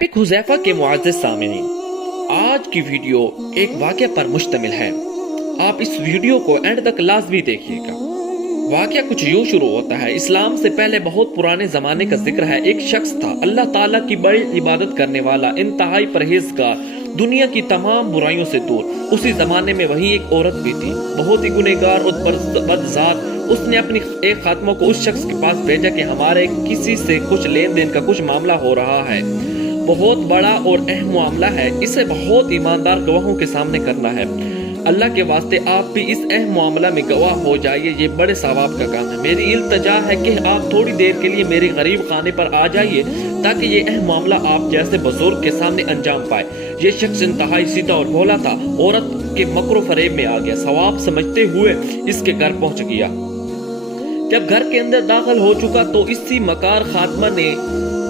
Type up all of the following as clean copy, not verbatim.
Epic Huzaifa کے معزز سامعین، آج کی ویڈیو ایک واقعہ پر مشتمل ہے۔ آپ اس ویڈیو کو اینڈ تک لازمی دیکھیے گا۔ واقعہ کچھ یوں شروع ہوتا ہے۔ اسلام سے پہلے بہت پرانے زمانے کا ذکر ہے۔ ایک شخص تھا، اللہ تعالیٰ کی بڑی عبادت کرنے والا، انتہائی پرہیزگار، دنیا کی تمام برائیوں سے دور۔ اسی زمانے میں وہیں ایک عورت بھی تھی، بہت ہی گنہگار اور بدذات۔ اس نے اپنی ایک خادمہ کو اس شخص کے پاس بھیجا کہ ہمارے کسی سے کچھ لین دین کا کچھ معاملہ ہو رہا ہے، بہت بڑا اور اہم معاملہ ہے، اسے بہت ایماندار گواہوں کے سامنے کرنا ہے۔ اللہ کے واسطے آپ بھی اس اہم معاملہ میں گواہ ہو جائیے، یہ بڑے ثواب کا کام ہے۔ میری التجا ہے کہ آپ تھوڑی دیر کے لیے میرے غریب خانے پر آ جائیے تاکہ یہ اہم معاملہ آپ جیسے بزرگ کے سامنے انجام پائے۔ یہ شخص انتہائی سیدھا اور بھولا تھا، عورت کے مکر و فریب میں آ گیا، ثواب سمجھتے ہوئے اس کے گھر پہنچ گیا۔ جب گھر کے اندر داخل ہو چکا تو اسی مکار خاتمہ نے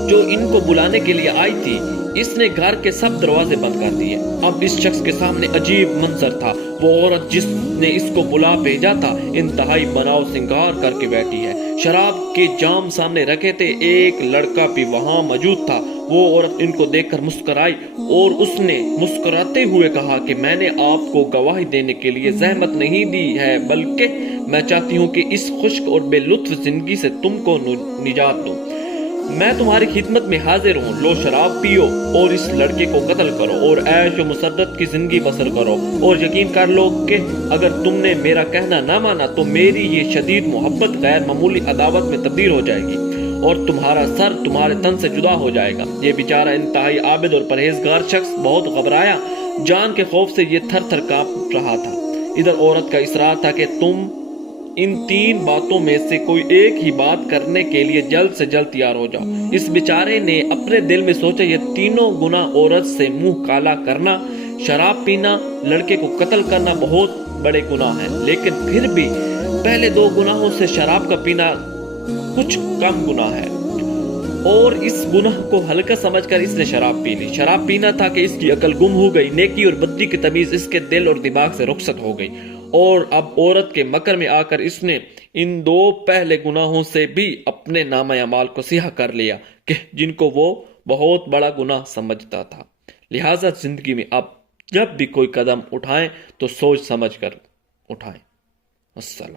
جو ان کو بلانے کے لیے آئی تھی، اس نے گھر کے سب دروازے بند کر دیے۔ اب اس شخص کے سامنے عجیب منظر تھا۔ وہ عورت جس نے اس کو بلا بھیجا تھا، انتہائی بناؤ سنگار کر کے بیٹھی ہے، شراب کے جام سامنے رکھے تھے، ایک لڑکا بھی وہاں موجود تھا۔ وہ عورت ان کو دیکھ کر مسکرائی اور اس نے مسکراتے ہوئے کہا کہ میں نے آپ کو گواہی دینے کے لیے زحمت نہیں دی ہے، بلکہ میں چاہتی ہوں کہ اس خشک اور بے لطف زندگی سے تم کو نجات دوں۔ میں تمہاری خدمت میں حاضر ہوں، لو شراب پیو اور اس لڑکے کو قتل کرو اور عیش و مسرت کی زندگی بسر کرو، اور یقین کر لو کہ اگر تم نے میرا کہنا نہ مانا تو میری یہ شدید محبت غیر معمولی عداوت میں تبدیل ہو جائے گی اور تمہارا سر تمہارے تن سے جدا ہو جائے گا۔ یہ بیچارہ انتہائی عابد اور پرہیزگار شخص بہت گھبرایا، جان کے خوف سے یہ تھر تھر کانپ رہا تھا۔ ادھر عورت کا اصرار تھا کہ تم ان تین باتوں میں سے کوئی ایک ہی بات کرنے کے لیے جلد سے جلد تیار ہو جاؤ۔ اس بیچارے نے اپنے دل میں سوچا، یہ تینوں گناہ عورت سے منہ کالا کرنا، شراب پینا، لڑکے کو قتل کرنا بہت بڑے گناہ ہیں، لیکن پھر بھی پہلے دو گناہوں سے شراب کا پینا کچھ کم گناہ ہے، اور اس گناہ کو ہلکا سمجھ کر اس نے شراب پی لی۔ شراب پینا تھا کہ اس کی عقل گم ہو گئی، نیکی اور بدی کی تمیز اس کے دل اور دماغ سے رخصت ہو گئی، اور اب عورت کے مکر میں آ کر اس نے ان دو پہلے گناہوں سے بھی اپنے نامہ اعمال کو سیاہ کر لیا کہ جن کو وہ بہت بڑا گناہ سمجھتا تھا۔ لہٰذا زندگی میں اب جب بھی کوئی قدم اٹھائیں تو سوچ سمجھ کر اٹھائیں۔ السلام۔